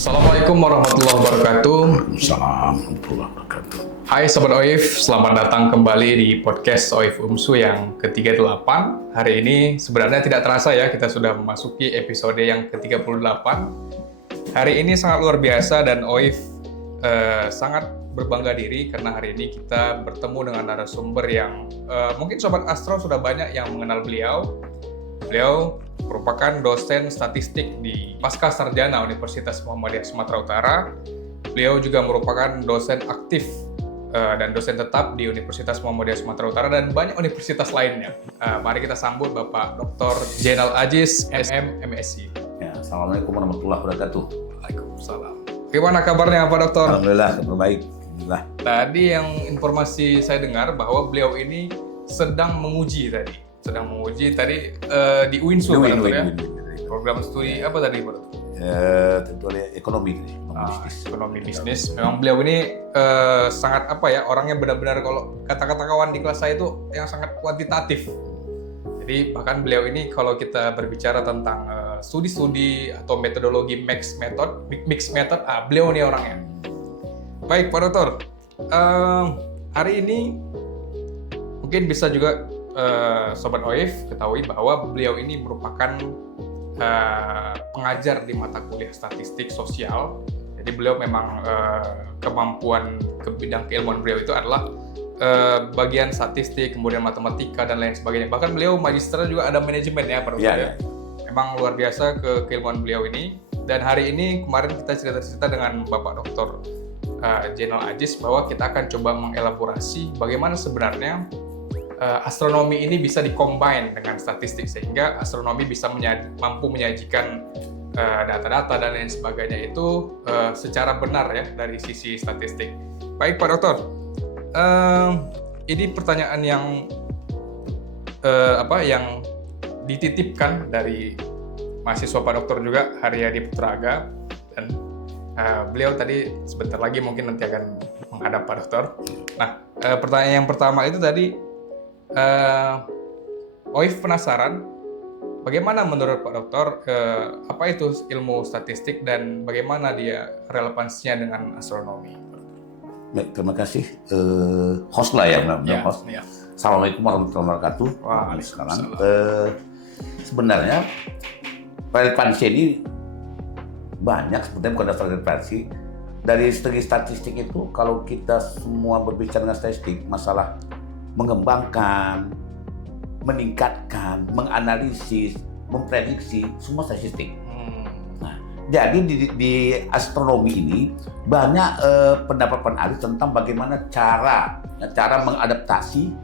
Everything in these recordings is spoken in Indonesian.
Assalamualaikum warahmatullahi wabarakatuh. Assalamualaikum warahmatullahi wabarakatuh. Hai Sobat OIF, selamat datang kembali di podcast OIF UMSU yang ke-38. Hari ini sebenarnya tidak terasa ya, kita sudah memasuki episode yang ke-38. Hari ini sangat luar biasa dan OIF sangat berbangga diri karena hari ini kita bertemu dengan narasumber yang mungkin Sobat Astro sudah banyak yang mengenal beliau. Beliau merupakan dosen statistik di Pasca Sarjana Universitas Muhammadiyah Sumatera Utara. Beliau juga merupakan dosen aktif dan dosen tetap di Universitas Muhammadiyah Sumatera Utara dan banyak universitas lainnya. Mari kita sambut Bapak Dr. Zainal Aziz, MM, MSc. Ya, Assalamualaikum warahmatullahi wabarakatuh. Waalaikumsalam. Bagaimana kabarnya Pak Dokter? Alhamdulillah, kabar baik. Alhamdulillah. Tadi yang informasi saya dengar bahwa beliau ini sedang menguji tadi di UINSU Pak Dokter ya? Program studi apa tadi Pak Dokter? Tentu ekonomi ini, bisnis. Ekonomi bisnis. Memang beliau ini sangat orangnya benar-benar kalau kata-kata kawan di kelas saya itu yang sangat kuantitatif. Jadi bahkan beliau ini kalau kita berbicara tentang studi-studi atau metodologi mixed method, beliau ini orangnya. Baik Pak Dokter, hari ini mungkin bisa juga Sobat OIF ketahui bahwa beliau ini merupakan pengajar di mata kuliah statistik sosial. Jadi beliau memang kemampuan ke bidang keilmuan beliau itu adalah bagian statistik, kemudian matematika dan lain sebagainya. Bahkan beliau magister juga ada manajemen ya Pak Dokter. Ya. Memang luar biasa keilmuan beliau ini. Dan hari ini kemarin kita cerita-cerita dengan Bapak Dr. Zainal Aziz bahwa kita akan coba mengelaborasi bagaimana sebenarnya astronomi ini bisa dikombine dengan statistik sehingga astronomi bisa mampu menyajikan data-data dan lain sebagainya itu secara benar ya dari sisi statistik. Baik Pak Dokter, ini pertanyaan yang yang dititipkan dari mahasiswa Pak Dokter juga Haryadi Putraga dan beliau tadi sebentar lagi mungkin nanti akan menghadap Pak Dokter. Nah, pertanyaan yang pertama itu tadi OIF penasaran bagaimana menurut Pak Dokter apa itu ilmu statistik dan bagaimana dia relevansinya dengan astronomi? Baik, terima kasih host lah ya, host. Ya. Assalamualaikum warahmatullahi wabarakatuh. Waalaikumsalam. Sebenarnya relevansi ini banyak, sebetulnya bukan dasar relevansi. Dari segi statistik itu, kalau kita semua berbicara dengan statistik, masalah mengembangkan, meningkatkan, menganalisis, memprediksi, semua statistik. Nah, jadi di astronomi ini banyak pendapat ahli tentang bagaimana cara mengadaptasi,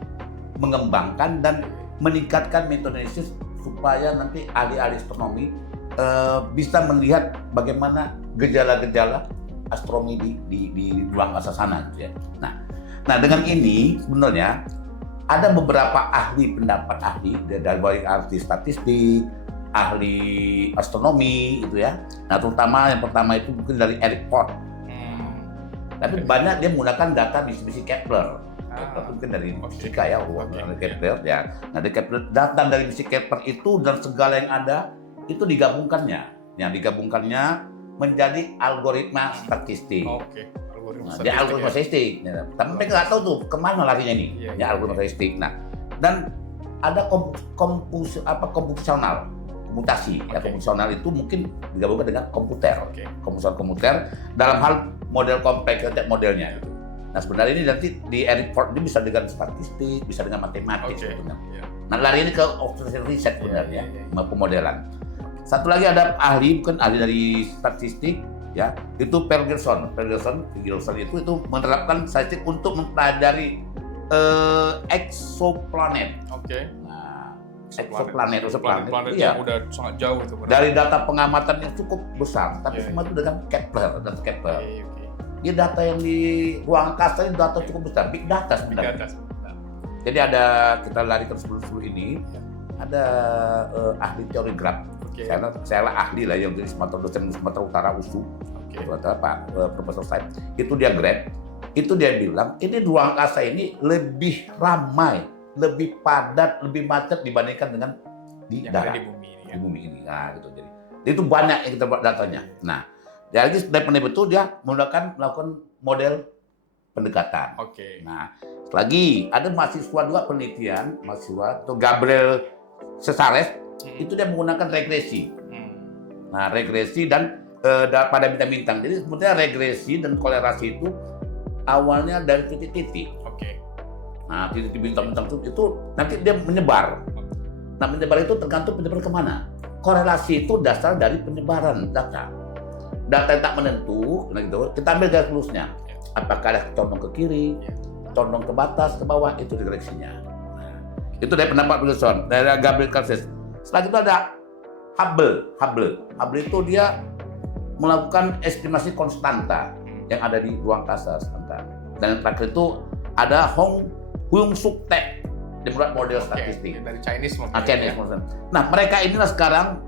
mengembangkan dan meningkatkan metode analisis supaya nanti ahli-ahli astronomi bisa melihat bagaimana gejala-gejala astronomi di ruang angkasa sana, gitu ya. Nah, dengan ini sebenarnya ada beberapa pendapat ahli dari ahli statistik, ahli astronomi gitu ya. Nah, terutama yang pertama itu mungkin dari Eric Ford. Tapi banyak dia menggunakan data misi Kepler. Mungkin dari fisika ya, dari Kepler ya. Nah, dari Kepler, data dari misi Kepler itu dan segala yang ada itu digabungkannya. Yang digabungkannya menjadi algoritma statistik. Dia algoritma statistik. Tapi mereka nggak tahu tuh kemana larinya nih. Algoritma statistik. Nah, dan ada komputasional, komputasi. Ya, komputasional itu mungkin digabungkan dengan komputer. Komputer dalam hal model kompleks modelnya. Nah, sebenarnya ini nanti di Eric Ford ini bisa dengan statistik, bisa dengan matematik. Nah, lari ini ke observation research sebenarnya, pemodelan. Satu lagi ada bukan ahli dari statistik. Ya, itu Ferguson itu menerapkan statistik untuk mempelajari exoplanet. Nah, exoplanet yang udah sangat jauh itu. Dari data pengamatan yang cukup besar, tapi semua itu dengan Kepler. Dia data yang di ruang angkasa ini data cukup besar, big data sebenarnya. Jadi ada, kita lari ke sebelum ini, ada ahli teori graf. Saya lah ahli lah yang dari dosen Sumatera Utara USU, Pak Profesor Said. Itu dia grad. Itu dia bilang ini ruang angkasa ini lebih ramai, lebih padat, lebih macet dibandingkan dengan di darat, di bumi ini. Nah, gitu. Jadi itu banyak yang kita buat datanya. Nah, Jadi dari peneliti itu dia melakukan model pendekatan. Oke. Nah, lagi ada mahasiswa juga penelitian, mahasiswa atau Gabriel Cesares itu dia menggunakan regresi. Nah, regresi dan pada bintang-bintang. Jadi sebetulnya regresi dan kolerasi itu awalnya dari titik-titik. Oke. Nah, titik bintang-bintang itu nanti dia menyebar. Nah, menyebar itu tergantung menyebar kemana. Korelasi itu dasar dari penyebaran data. Data yang tak menentu, nah gitu, kita ambil garis lulusnya. Apakah ada condong ke kiri, condong ke batas, ke bawah, itu direksinya. Nah, itu dari pendapat Wilson, dari Gabriel Cesares. Setelah itu ada Hubble. Hubble itu dia melakukan estimasi konstanta yang ada di ruang angkasa sebentar. Dan yang terakhir itu ada Hyung Suk Taek, dia membuat model statistik. Dari Chinese mungkin. Nah, mereka inilah sekarang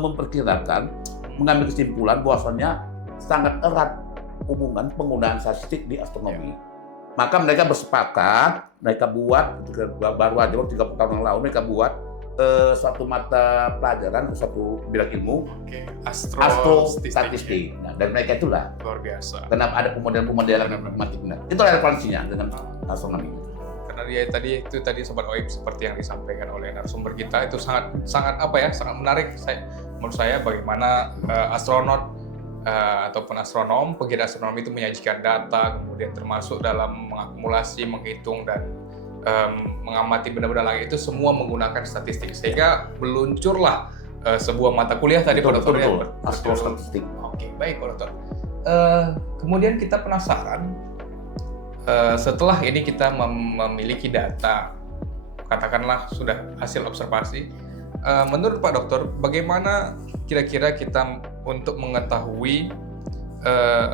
memperkirakan, mengambil kesimpulan bahwasannya sangat erat hubungan penggunaan statistik di astronomi. Maka mereka bersepakat, mereka buat, baru aja 30 tahun yang lalu, mereka buat suatu mata pelajaran, suatu bidang ilmu, astrostatistik. Nah, dan mereka itulah luar biasa. Kenapa ada pemodelan matematiknya? Itu relevansinya dengan astronomi. Karena dia tadi Sobat OIF seperti yang disampaikan oleh narasumber kita itu sangat menarik. Menurut saya bagaimana astronot ataupun astronom, pegiat astronomi itu menyajikan data, kemudian termasuk dalam mengakumulasi, menghitung dan mengamati benda-benda langit itu semua menggunakan statistik, sehingga meluncurlah sebuah mata kuliah tadi Pak Dokter ya, astrostatistik. Oke, baik Pak Dokter. Kemudian kita penasaran, setelah ini kita memiliki data, katakanlah sudah hasil observasi, menurut Pak Dokter, bagaimana kira-kira kita untuk mengetahui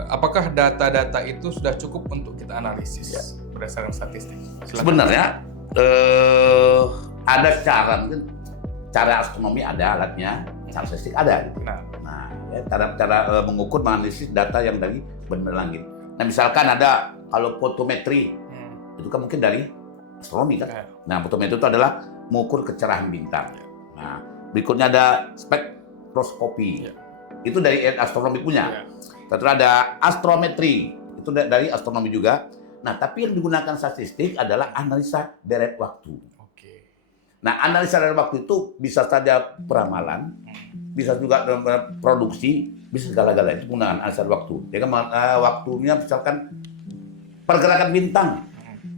apakah data-data itu sudah cukup untuk kita analisis berdasarkan statistik? Silakan. Sebenarnya ada cara astronomi ada alatnya, cara statistik ada. Gitu. Nah, cara mengukur, menganalisis data yang dari benda langit. Nah, misalkan ada kalau fotometri, itu kan mungkin dari astronomi kan. Nah, fotometri itu adalah mengukur kecerahan bintang. Nah, berikutnya ada spektroskopi. Itu dari astronomi punya. Terus ada astrometri, itu dari astronomi juga. Nah, tapi yang digunakan statistik adalah analisa deret waktu. Nah, analisa deret waktu itu bisa saja peramalan, bisa juga produksi, bisa segala-galanya. Itu penggunaan analisa waktu. Ya kan, waktunya misalkan pergerakan bintang.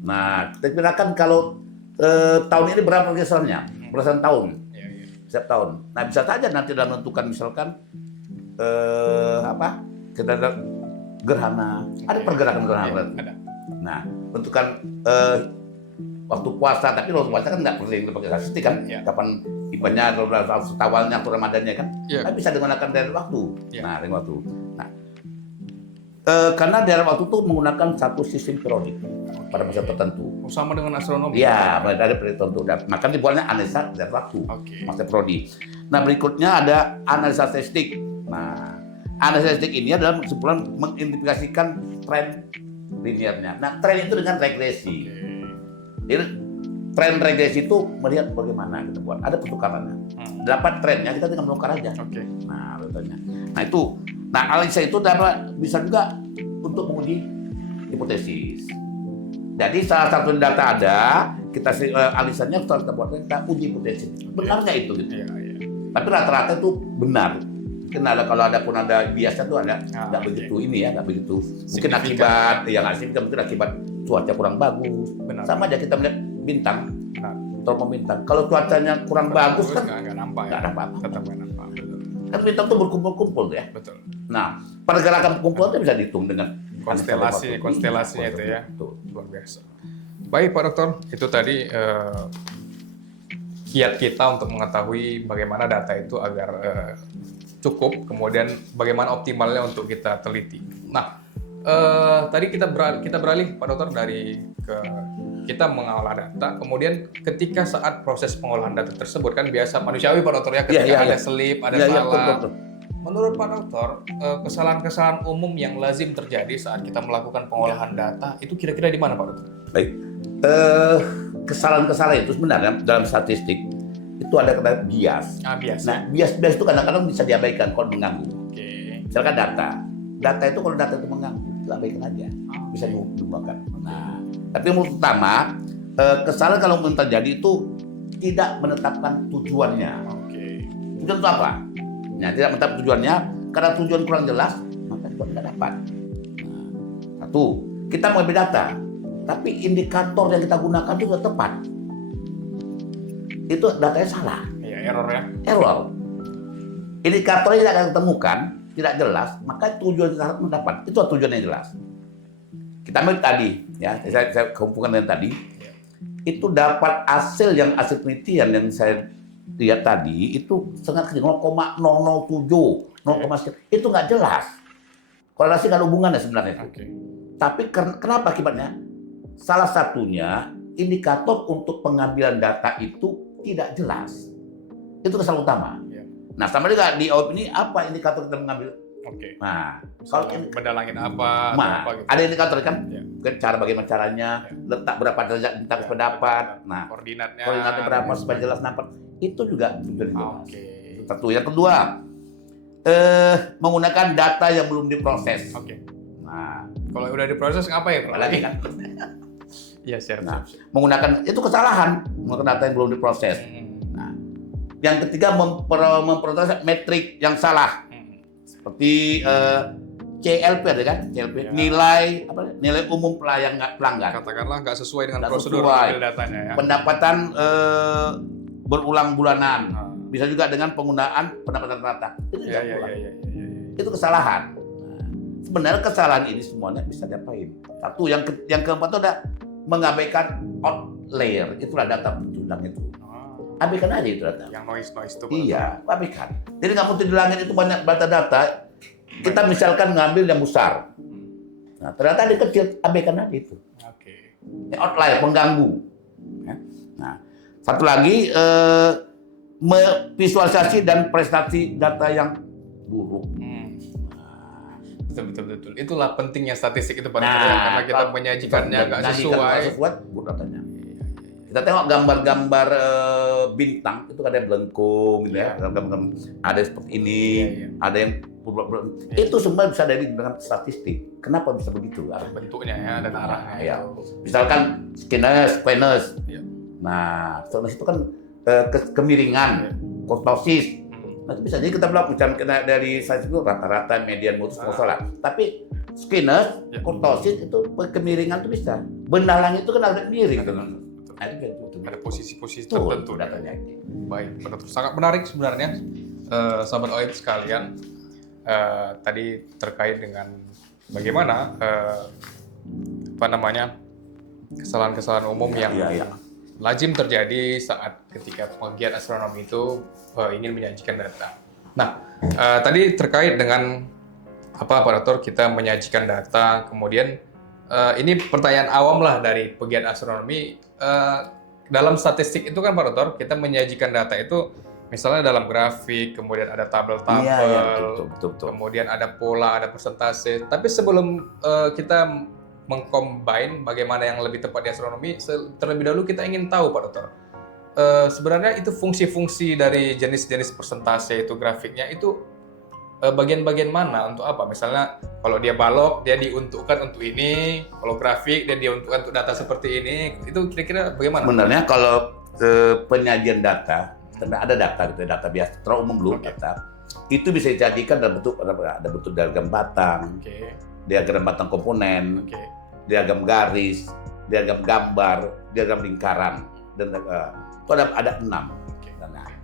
Nah, kita kirakan kalau tahun ini berapa pergeserannya? Berdasarkan tahun. Setiap tahun. Nah, bisa saja nanti dalam menentukan misalkan kita ada gerhana, ada pergerakan gerhana. Nah, menentukan waktu puasa, tapi waktu puasa kan nggak perlu pakai statistik kan? Kapan ibadahnya, awalnya atau Ramadannya kan? Tapi bisa digunakan dari waktu. Nah, dari waktu. Nah, karena dari waktu itu menggunakan satu sistem periodik pada masa tertentu. Sama dengan astronomi? Iya, ada periode tertentu. Maka dibuatnya analisa dari waktu, masa periodik. Nah, berikutnya ada analisa statistik. Nah, analisa statistik ini adalah kesimpulan mengidentifikasikan tren linearnya. Nah, tren itu dengan regresi. Jadi, tren regresi itu melihat bagaimana kita buat. Ada pertukarannya. Dapat trennya, kita tinggal menukar aja. Nah, betulnya. Nah, itu. Nah, analisa itu dapat bisa juga untuk menguji hipotesis. Jadi, salah satu data ada, kita analisanya setelah kita buat, kita uji hipotesis. Benarnya itu gitu. Tapi rata-rata itu benar. Mungkin kalau ada pun ada biasa tuh ada nggak begitu ini ya, nggak begitu. Mungkin akibat mungkin akibat cuaca kurang bagus. Sama aja kita melihat bintang, terus bintang. Kalau cuacanya kurang bagus kan nggak nampak. Tetap nggak nampak. Kan bintang tuh berkumpul-kumpul ya. Betul. Nah, pergerakan kumpul itu bisa dihitung dengan konstelasinya itu ya. Luar biasa. Baik Pak Dokter, itu tadi kiat kita untuk mengetahui bagaimana data itu agar cukup, kemudian bagaimana optimalnya untuk kita teliti. Nah, tadi kita beralih Pak Dokter dari kita mengolah data, kemudian ketika saat proses pengolahan data tersebut kan biasa manusiawi Pak Dokter ya, ketika ada selip, ada salah. Betul. Menurut Pak Dokter, kesalahan-kesalahan umum yang lazim terjadi saat kita melakukan pengolahan data itu kira-kira di mana Pak Dokter? Baik, kesalahan-kesalahan itu sebenarnya dalam statistik itu ada bias. Bias. Nah, bias itu kadang-kadang bisa diabaikan kalau mengganggu. Misalkan data itu kalau data itu mengganggu, abaikan aja, bisa diubahkan. Nah, tapi yang utama kesalahan kalau terjadi itu tidak menetapkan tujuannya. Tujuan itu apa? Nah, tidak menetapkan tujuannya, karena tujuan kurang jelas, maka itu tidak dapat. Nah, satu, kita mengambil data, tapi indikator yang kita gunakan itu tidak tepat. Itu datanya salah. Iya, error ya. Error. Indikatornya tidak akan ditemukan, tidak jelas, maka tujuan kita harus mendapat. Itu tujuan yang jelas. Kita ambil tadi, ya, saya kumpulkan dengan tadi. Itu dapat hasil penelitian yang saya lihat tadi itu sangat kecil, 0,007, 0,7. Itu nggak jelas. Korelasi nggak ada hubungannya sebenarnya. Tapi kenapa akibatnya? Salah satunya indikator untuk pengambilan data itu tidak jelas. Itu kesalahan utama. Nah, sama juga di OIP ini apa indikator kita mengambil? Nah, kalau mendalangin apa? Nah, apa gitu. ada indikator kan? Cara bagaimana caranya, letak berapa derajat bintang pendapat, nah koordinatnya berapa supaya jelas dapat. Itu juga tujuan jelas. Satu. Yang kedua, menggunakan data yang belum diproses. Nah, kalau udah diproses ngapain? Lagi kan? Iya, siap. Nah, menggunakan itu kesalahan, menggunakan data yang belum diproses. Nah, yang ketiga memproses metrik yang salah, seperti CLP ada kan? CLP nilai umum pelanggan. Katakanlah nggak sesuai dengan Nggak prosedur sesuai. ambil datanya ya. Pendapatan berulang bulanan. Bisa juga dengan penggunaan pendapatan rata. Itu kesalahan. Nah, sebenarnya kesalahan ini semuanya bisa diapain? Satu, yang keempat itu ada mengabaikan outlier. Itulah data penculang itu. Abaikan aja itu data. Yang noise itu. Iya, abaikan. Jadi nggak mungkin di langit itu banyak data. Kita misalkan ngambil yang besar. Nah, ternyata di kecil, abaikan aja itu. Ini outlier, pengganggu. Nah, satu lagi, visualisasi dan prestasi data yang buruk. Betul. Itulah pentingnya statistik itu, Pak. Nah, karena kita menyajikannya nggak sesuai. Buruk datanya. Kita tengok gambar-gambar bintang, itu ada yang belengkung, gitu ya. Ada seperti ini, ada yang itu semua bisa dengan statistik. Kenapa bisa begitu? Bentuknya ya, dan arahnya. Ya. Misalkan skenes. Nah, skenes itu kan kemiringan, kurtosis. Nah, itu bisa jadi kita bilang misalnya dari size itu rata-rata, median, mutus, salah. Tapi skenes, kurtosis itu kemiringan itu bisa. Bendalang itu kan agak miring. Ada posisi-posisi tertentu datanya. Baik, betul. Sangat menarik sebenarnya, sahabat OIP sekalian. Tadi terkait dengan bagaimana kesalahan-kesalahan umum yang lazim terjadi saat ketika penggiat astronomi itu ingin menyajikan data. Nah, tadi terkait dengan Pak Rektor, kita menyajikan data, kemudian ini pertanyaan awam lah dari pegiat astronomi. Dalam statistik itu kan Pak Rektor, kita menyajikan data itu misalnya dalam grafik, kemudian ada tabel-tabel, betul. kemudian ada pola, ada persentase. Tapi sebelum kita mengcombine bagaimana yang lebih tepat di astronomi, terlebih dahulu kita ingin tahu Pak Rektor, sebenarnya itu fungsi-fungsi dari jenis-jenis persentase itu grafiknya itu bagian-bagian mana untuk apa? Misalnya kalau dia balok dia diuntukkan untuk ini, kalau grafik dia diuntukkan untuk data seperti ini, itu kira-kira bagaimana? Sebenarnya kalau penyajian data, ada data gitu, data biasa, terlalu umum dulu data, itu bisa dijadikan dalam bentuk ada bentuk diagram batang, diagram batang komponen, diagram garis, diagram gambar, diagram lingkaran, dan itu ada 6.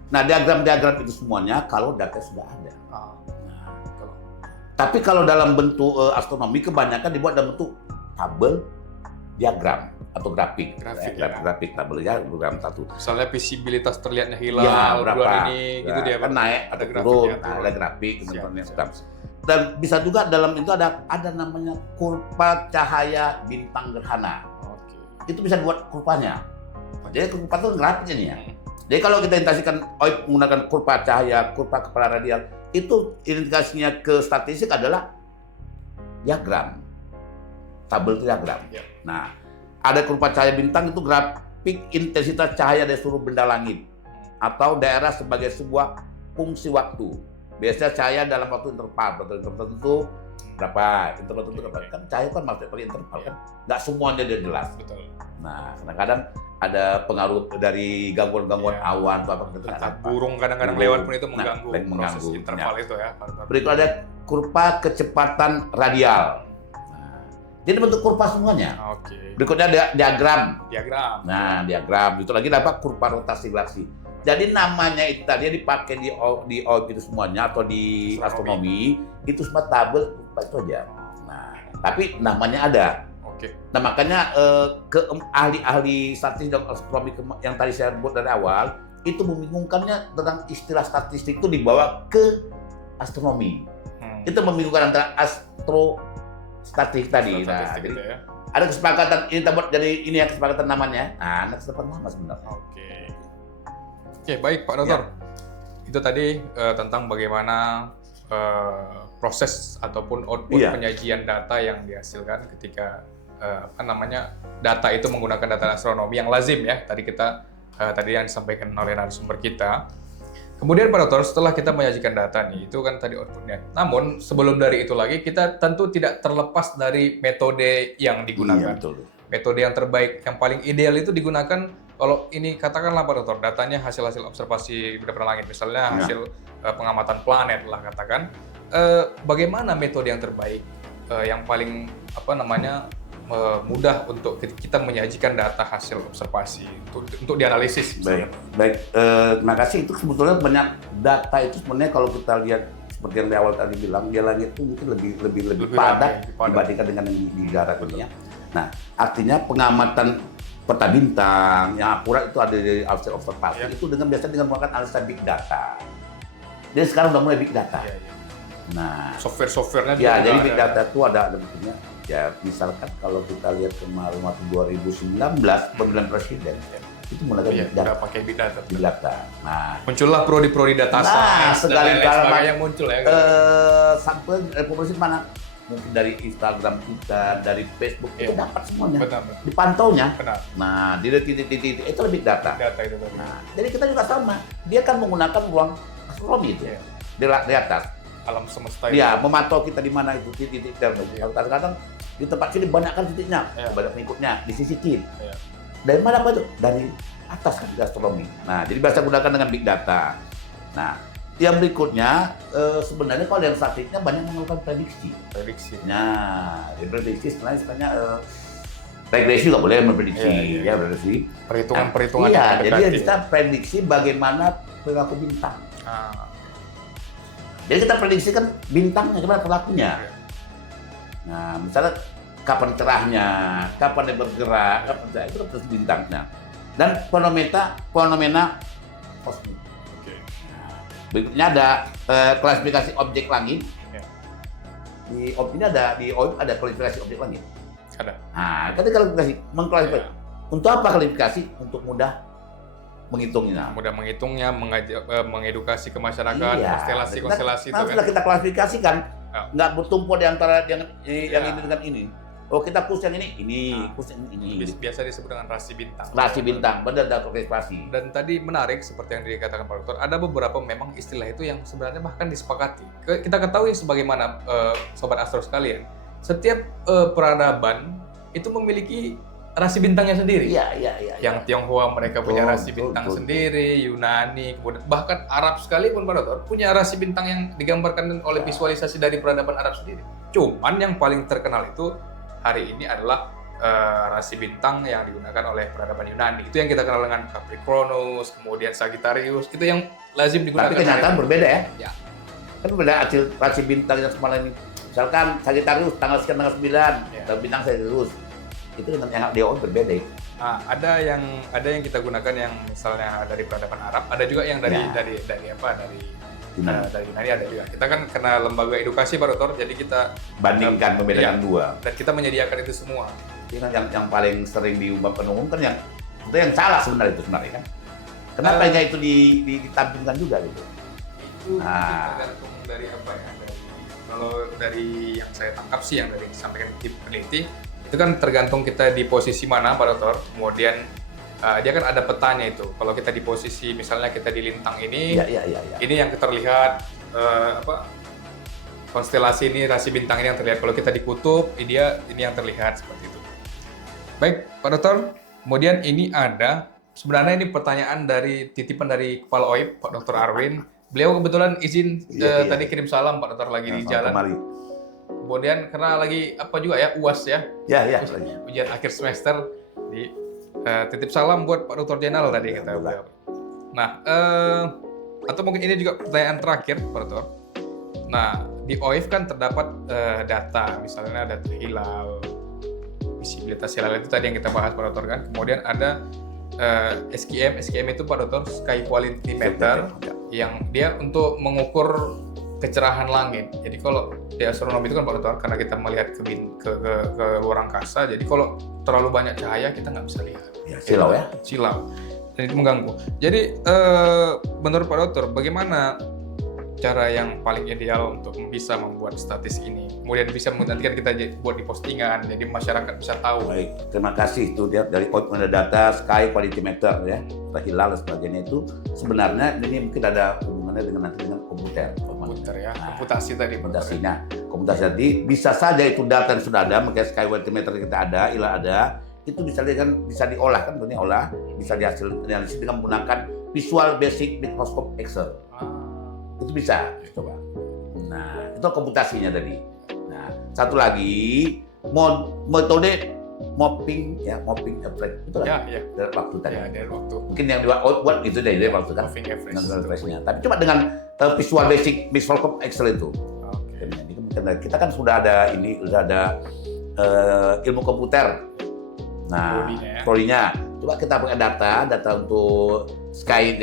Nah, diagram-diagram itu semuanya kalau data sudah ada. Tapi kalau dalam bentuk astronomi kebanyakan dibuat dalam bentuk tabel, diagram atau grafik tabel ya, diagram satu. Misalnya visibilitas terlihatnya hilal bulan ini, gitu dia kan naik, ada turun, ada grafik, dan bisa juga dalam itu ada namanya kurva cahaya bintang gerhana. Itu bisa buat kurvanya. Jadi kurva itu grafik ini ya. Jadi kalau kita indikasikan menggunakan kurva cahaya, kurva kepala radial, itu indikasinya ke statistik adalah diagram, tabel diagram. Nah, ada kurva cahaya bintang itu grafik intensitas cahaya dari seluruh benda langit atau daerah sebagai sebuah fungsi waktu. Biasanya cahaya dalam waktu interval tertentu berapa, interval tertentu berapa. Kan cahaya kan maksudnya pakai interval kan. Nggak semuanya dia jelas. Betul. Nah, kadang-kadang ada pengaruh dari gangguan-gangguan Ya. awan atau apa gitu. Kata burung kadang-kadang lewat pun itu mengganggu proses mengganggu. interval itu ya. Berikut ada kurva kecepatan radial. Nah, jadi bentuk kurva semuanya. Oke. Berikutnya ada diagram. Diagram. Nah, diagram itu lagi dapat kurva rotasi galaksi. Jadi namanya itu tadi dipakai di itu semuanya atau di astronomi itu semua tabel kurva itu aja. Nah, tapi namanya ada. Oke. Nah, makanya ahli-ahli statistik dan astronomi yang tadi saya buat dari awal itu membingungkannya tentang istilah statistik itu dibawa ke astronomi. Itu membingungkan antara astrostatik tadi. Nah, Statistik jadi gitu ya. ada kesepakatan ini kita buat jadi ini ya kesepakatan namanya. Nah, ada kesepakatan nama sebenarnya. Oke, baik Pak Dokter. Itu tadi tentang bagaimana proses ataupun output penyajian data yang dihasilkan ketika data itu menggunakan data astronomi yang lazim ya. Tadi yang disampaikan oleh narasumber kita. Kemudian Pak Dokter, setelah kita menyajikan data nih, itu kan tadi outputnya. Namun sebelum dari itu lagi, kita tentu tidak terlepas dari metode yang digunakan. Iya, betul. Metode yang terbaik, yang paling ideal itu digunakan kalau ini katakanlah Pak Dokter, datanya hasil-hasil observasi benda langit, misalnya hasil pengamatan planet lah katakan. Bagaimana metode yang terbaik, yang paling mudah untuk kita menyajikan data hasil observasi untuk dianalisis? Baik. Terima kasih. Itu sebetulnya banyak data itu sebenarnya kalau kita lihat seperti yang di awal tadi bilang, dia langit itu mungkin lebih padat dibandingkan dengan yang di darat ini ya. Nah, artinya pengamatan peta bintang yang akurat itu ada dari hasil observasi itu biasa dengan menggunakan alasan big data. Dia sekarang udah mulai big data. Nah, software-softwarenya ya, jadi big data itu ada bentuknya. Ya, misalkan kalau kita lihat kemarin waktu 2019 pemilihan presiden itu menggunakan big data. Pakai big data. Big data. Nah, muncullah prodi-prodi data science dan lain sebagainya yang muncul ya. Sampel publikasi mana? Mungkin dari Instagram kita, dari Facebook itu dapat semuanya. Benar. Dipantaunya. Benar. Nah, di titik-titik itu lebih data. Data itu tadi. Nah, jadi kita juga sama. Dia kan menggunakan ruang astronomi itu di atas. Alam semesta itu. Iya, memantau kita di mana itu titik-titik. Kadang-kadang di tempat sini banyak kan titiknya, banyak pengikutnya di sisi kiri. Dari mana Pak itu? Dari atas kan di astronomi. Nah, jadi biasa gunakan dengan big data. Nah, yang berikutnya sebenarnya kalau yang statiknya banyak melakukan prediksi. Nah, prediksi istilahnya regresi juga boleh memprediksi, prediksi. Perhitungan-perhitungan. Iya, jadi kita prediksi bagaimana perilaku bintang. Jadi kita prediksikan bintangnya, gimana perilakunya. Nah, misalnya kapan cerahnya, kapan dia bergerak, itu kan bintangnya. Dan fenomena kosmik. Berikutnya ada klasifikasi objek langit. Di OIM ada klasifikasi objek langit. Ada. Nah, kita mengklasifikasi. Untuk apa klasifikasi? Untuk mudah menghitungnya. Mudah menghitungnya, mengedukasi ke masyarakat, konstelasi-konstelasi itu kan. Sudah kita klasifikasikan, nggak bertumpuk di antara yang ini dengan ini. Oh, kita khusus yang ini, khusus yang ini. Biasa disebut dengan rasi bintang. Rasi bintang, benar dan klasifikasi. Dan tadi menarik seperti yang dikatakan Pak Dokter, ada beberapa memang istilah itu yang sebenarnya bahkan disepakati. Kita ketahui sebagaimana sobat astro sekalian, setiap peradaban itu memiliki rasi bintangnya sendiri. Iya. Yang Tionghoa mereka punya rasi bintang sendiri, Yunani, kemudian bahkan Arab sekalipun Pak Dokter punya rasi bintang yang digambarkan oleh visualisasi dari peradaban Arab sendiri. Cuman yang paling terkenal itu hari ini adalah rasi bintang yang digunakan oleh peradaban Yunani. Itu yang kita kenal dengan Capricornus, kemudian Sagittarius, itu yang lazim digunakan. Tapi kenyataan berbeda ya? Ya. Kan berbeda hasil rasi bintang yang semalam ini. Misalkan Sagittarius tanggal sekian tanggal 9, bintang Sagittarius. Itu dengan yang di OIM berbeda. Ada yang kita gunakan yang misalnya dari peradaban Arab, ada juga yang dari Yunani ada juga. Kita kan karena lembaga edukasi Pak Dokter, jadi kita bandingkan membedakan dua. Dan kita menyediakan itu semua. Ini kan yang paling sering diumumkan yang itu yang salah sebenarnya kan. Kenapa itu ditampilkan juga gitu? Itu tergantung dari apa ya? Kalau dari yang saya tangkap sih, yang dari disampaikan tim peneliti, itu kan tergantung kita di posisi mana Pak Dokter. Kemudian dia kan ada petanya itu. Kalau kita di posisi misalnya kita di lintang ini, ini yang terlihat konstelasi ini, rasi bintang ini yang terlihat. Kalau kita di kutub, ini yang terlihat seperti itu. Baik, Pak Dokter. Kemudian ini ada, sebenarnya ini pertanyaan titipan dari Kepala OIP, Pak Dokter Arwin. Beliau kebetulan izin tadi kirim salam, Pak Dokter, lagi di jalan. Kemari. Kemudian karena lagi juga ya, UAS ya. Ya. Ujian akhir semester. Di titip salam buat Pak Dokter Jenal tadi kata beliau. Nah, atau mungkin ini juga pertanyaan terakhir, Pak Dokter. Nah, di OIF kan terdapat data, misalnya data hilal, visibilitas hilal itu tadi yang kita bahas, Pak Dokter kan. Kemudian ada SQM itu, Pak Dokter, Sky Quality Meter, yang dia untuk mengukur kecerahan langit. Jadi kalau di astronomi itu kan, Pak Dokter, karena kita melihat ke luar angkasa, jadi kalau terlalu banyak cahaya kita nggak bisa lihat. Ya, silau ya. Silau. Dan itu mengganggu. Jadi menurut Pak Dokter, bagaimana cara yang paling ideal untuk bisa membuat statistik ini? Kemudian bisa nanti kan kita buat di postingan, jadi masyarakat bisa tahu. Baik, terima kasih. Itu dia dari OIP ada data Sky Quality Meter ya, hilal dan sebagainya itu sebenarnya ini mungkin ada hubungannya dengan komputer ya, komputasi tadi. Komputasi tadi bisa saja itu data yang sudah ada, makanya Sky Quality Meter kita ada, hilal ada, itu bisa diolah kan, bisa dihasil analisis dengan menggunakan Visual Basic Microscope Excel. Itu bisa coba. Nah, itu komputasinya tadi. Nah, satu lagi metode mopping average itu kan dari waktu tadi. Ya, dari waktu. Mungkin yang buat itu dari waktu kan. Mopping average-nya. Tapi coba dengan Visual Basic Microscope Excel itu. Oke. Jadi kita kan sudah ada ilmu komputer. Nah, prodinya. Coba kita pakai data untuk Sky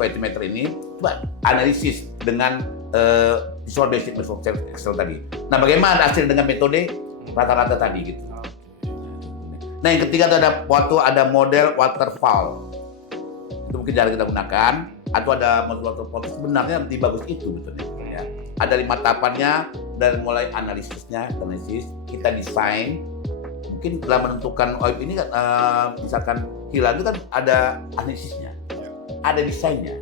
Quality Meter ini, coba analisis dengan Visual Basic Microscope Excel tadi. Nah, bagaimana hasil dengan metode rata-rata tadi gitu. Nah, yang ketiga itu ada model waterfall. Itu mungkin jarang kita gunakan, atau ada model waterfall. Sebenarnya lebih bagus itu betulnya. Ya. Ada 5 tahapannya dari mulai analisis, kita desain. Mungkin dalam menentukan OIP ini misalkan hilal itu kan ada analisisnya, ada desainnya.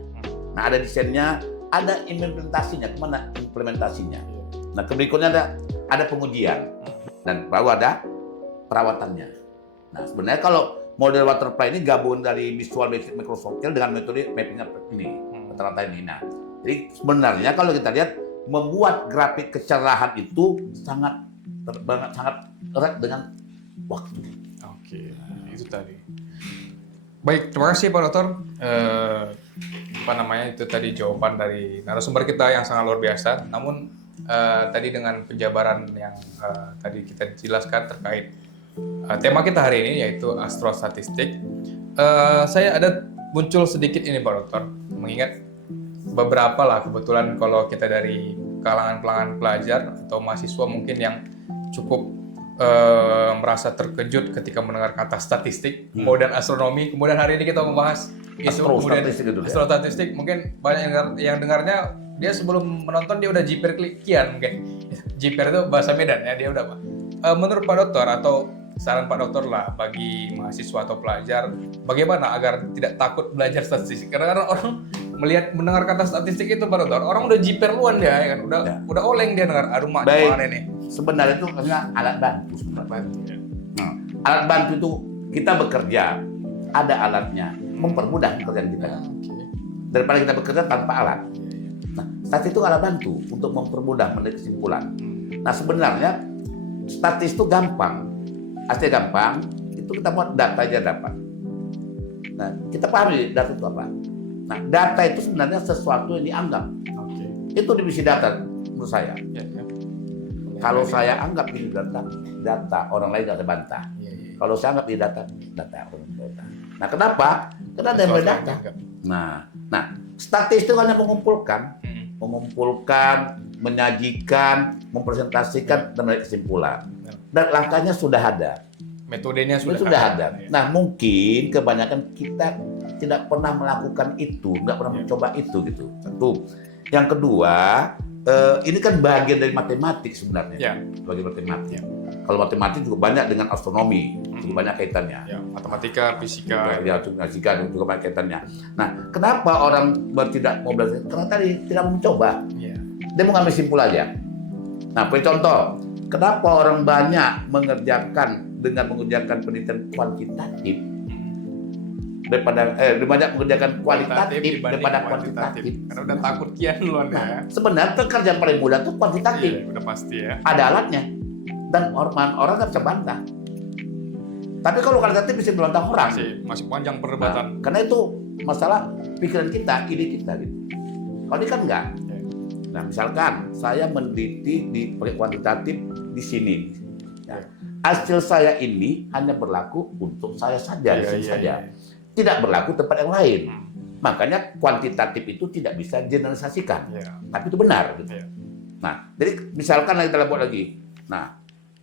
Nah, ada desainnya, ada implementasinya, kemana implementasinya. Nah, berikutnya ada pengujian dan baru ada perawatannya. Nah, sebenarnya kalau model waterfall ini gabungan dari Visual Basic Microscope dengan metode mapping ini, rata-rata ini. Nah, jadi sebenarnya kalau kita lihat membuat grafik kecerahan itu sangat erat dengan waktu. Oke, itu tadi. Baik, terima kasih Pak Dokter. Itu tadi jawaban dari narasumber kita yang sangat luar biasa. Namun tadi dengan penjabaran yang tadi kita jelaskan terkait tema kita hari ini, yaitu astrostatistik. Saya ada muncul sedikit ini Pak Dokter, mengingat beberapa lah kebetulan kalau kita dari kalangan pelajar atau mahasiswa mungkin yang cukup merasa terkejut ketika mendengar kata statistik, kemudian astronomi, kemudian hari ini kita membahas isu kemudian astrostatistik. Mungkin banyak yang dengarnya dia sebelum menonton dia udah jiper kian mungkin. Jiper itu bahasa Medan ya, dia udah apa? Menurut Pak Dokter atau saran Pak Dokter lah bagi mahasiswa atau pelajar, bagaimana agar tidak takut belajar statistik? Karena orang mendengar kata statistik itu Pak Dokter, orang udah jiper luan dia ya kan, udah oleng dia dengar aduh mana nih. Sebenarnya itu hanya alat bantu sebenarnya. Alat bantu itu kita bekerja, ada alatnya, mempermudah pekerjaan kita. Daripada kita bekerja tanpa alat. Nah, statistik itu alat bantu untuk mempermudah menarik kesimpulan. Nah, sebenarnya statistik itu gampang, asli gampang. Itu kita buat data aja dapat. Nah, kita pahami data itu apa. Nah, data itu sebenarnya sesuatu yang dianggap. Itu definisi data menurut saya. Kalau saya anggap ini data orang lain tidak bantah. Kalau saya anggap ini data orang lain. Nah, kenapa? Karena ada yang berdata. Nah, statistik hanya mengumpulkan, menyajikan, mempresentasikan dan menarik kesimpulan. Dan langkahnya sudah ada. Metodenya sudah ada. Nah, mungkin kebanyakan kita tidak pernah melakukan itu, nggak pernah mencoba itu gitu. Satu. Yang kedua, ini kan bagian dari matematik sebenarnya. Bagian matematik. Kalau matematik juga banyak dengan astronomi, juga banyak kaitannya. Matematika, fisika. Fisika juga banyak kaitannya. Nah, kenapa orang tidak mau belajar? Karena tadi tidak mencoba. Dia mau ngambil simpul aja. Nah, contoh, kenapa orang banyak mengerjakan penelitian kuantitatif daripada banyak mengerjakan kualitatif daripada kuantitatif. Karena udah takut kian duluan ya. Sebenarnya pekerjaan paling mudah tuh kuantitatif. Iya, udah pasti ya. Ada alatnya. Dan orang nggak bisa bantah. Tapi kalau kualitatif bisa dibantah orang. Masih panjang perdebatan. Karena itu masalah pikiran kita, ide kita gitu. Kalau ini kan enggak. Nah, misalkan saya meneliti di kuantitatif di sini. Ya. Hasil saya ini hanya berlaku untuk saya saja, di sini saja. Tidak berlaku tempat yang lain. Makanya kuantitatif itu tidak bisa generalisasikan. Tapi itu benar. Gitu. Nah, jadi misalkan kita buat lagi. Nah,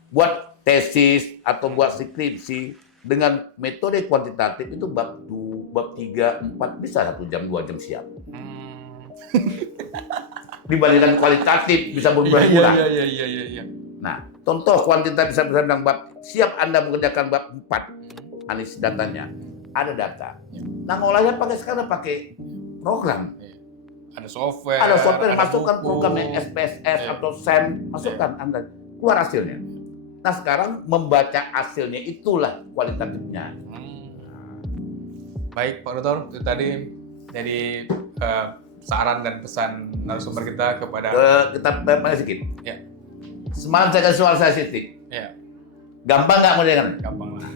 buat tesis atau buat skripsi dengan metode kuantitatif itu bab 3, 4 bisa 1 jam, 2 jam siap. Dibandingkan kualitatif bisa berbulan-bulan. Iya. Nah, contoh kuantitatif bisa bilang bab siap Anda mengerjakan bab 4 analisis datanya. Ada data. Nah, ngolahnya sekarang pakai program. Ada software. Masukkan programnya SPSS atau SEM, masukkan Anda keluar hasilnya. Nah, sekarang membaca hasilnya itulah kualitatifnya. Baik, Pak Dr. Itu tadi jadi saran dan pesan narasumber kita kepada kita banyak sedikit. Ya. Semalam saya kasih soal statistik. Ya. Gampang nggak mengerjakan? Gampang lah.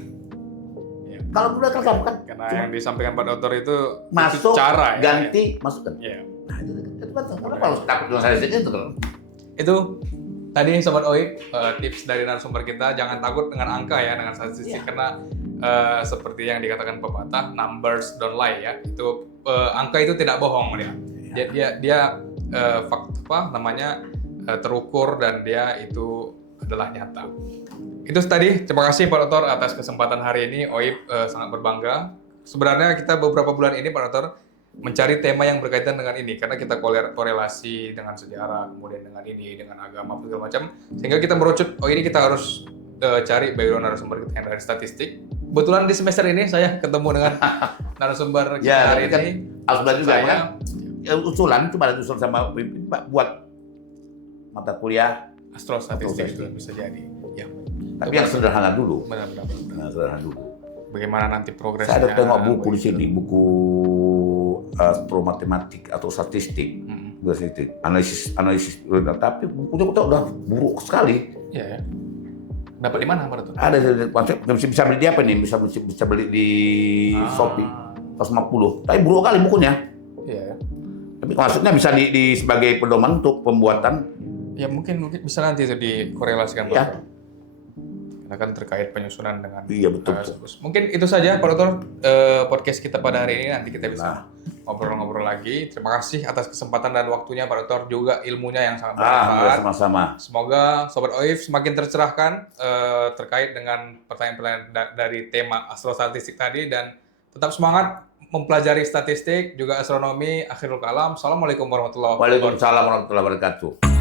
Ya. Kalau udah kan gampang. Karena yang disampaikan Pak Dokter itu masuk, cara ganti, masukkan. Ya. Nah, itu betul. Kenapa harus takut dengan statistik itu kan? Itu tadi Sobat OIP, tips dari narasumber kita, jangan takut dengan angka ya, dengan statistik, karena seperti yang dikatakan pepatah, numbers don't lie ya. Itu angka itu tidak bohong dia. Dia terukur dan dia itu adalah nyata. Itu tadi. Terima kasih Pak Dokter atas kesempatan hari ini. OIP sangat berbangga. Sebenarnya kita beberapa bulan ini Pak Dokter mencari tema yang berkaitan dengan ini karena kita korelasi dengan sejarah, kemudian dengan ini, dengan agama segala macam, sehingga kita merucut ini kita harus cari background narasumber kita yang dari statistik. Kebetulan di semester ini saya ketemu dengan narasumber kita hari ini. Alhamdulillah juga kan. Usulan cuma ada usul sama Pak buat mata kuliah astrostatistik itu bisa jadi. Ya. Tapi yang sederhana dulu. Benar-benar. Sederhana dulu. Bagaimana nanti progresnya? Saya ada tengok buku di sini, buku astromatematik atau statistik, analisis, tapi bukunya udah buruk sekali. Iya ya. Dapat di mana Pak Dokter? Ada, bisa beli di apa nih? Bisa beli di Shopee, 150. Tapi buruk kali bukunya. Iya. Tapi maksudnya bisa di sebagai pedoman untuk pembuatan. Ya mungkin bisa nanti itu dikorelasikan Pak. Ya. Karena kan terkait penyusunan dengan. Iya betul. Mungkin itu saja Pak Dokter podcast kita pada hari ini. Nanti kita bisa ngobrol-ngobrol lagi. Terima kasih atas kesempatan dan waktunya Pak Dokter, juga ilmunya yang sangat bermanfaat. Sama-sama. Semoga Sobat OIF semakin tercerahkan terkait dengan pertanyaan-pertanyaan dari tema astrostatistik tadi, dan tetap semangat mempelajari statistik, juga astronomi. Akhirul kalam. Assalamualaikum warahmatullahi wabarakatuh. Waalaikumsalam warahmatullahi wabarakatuh.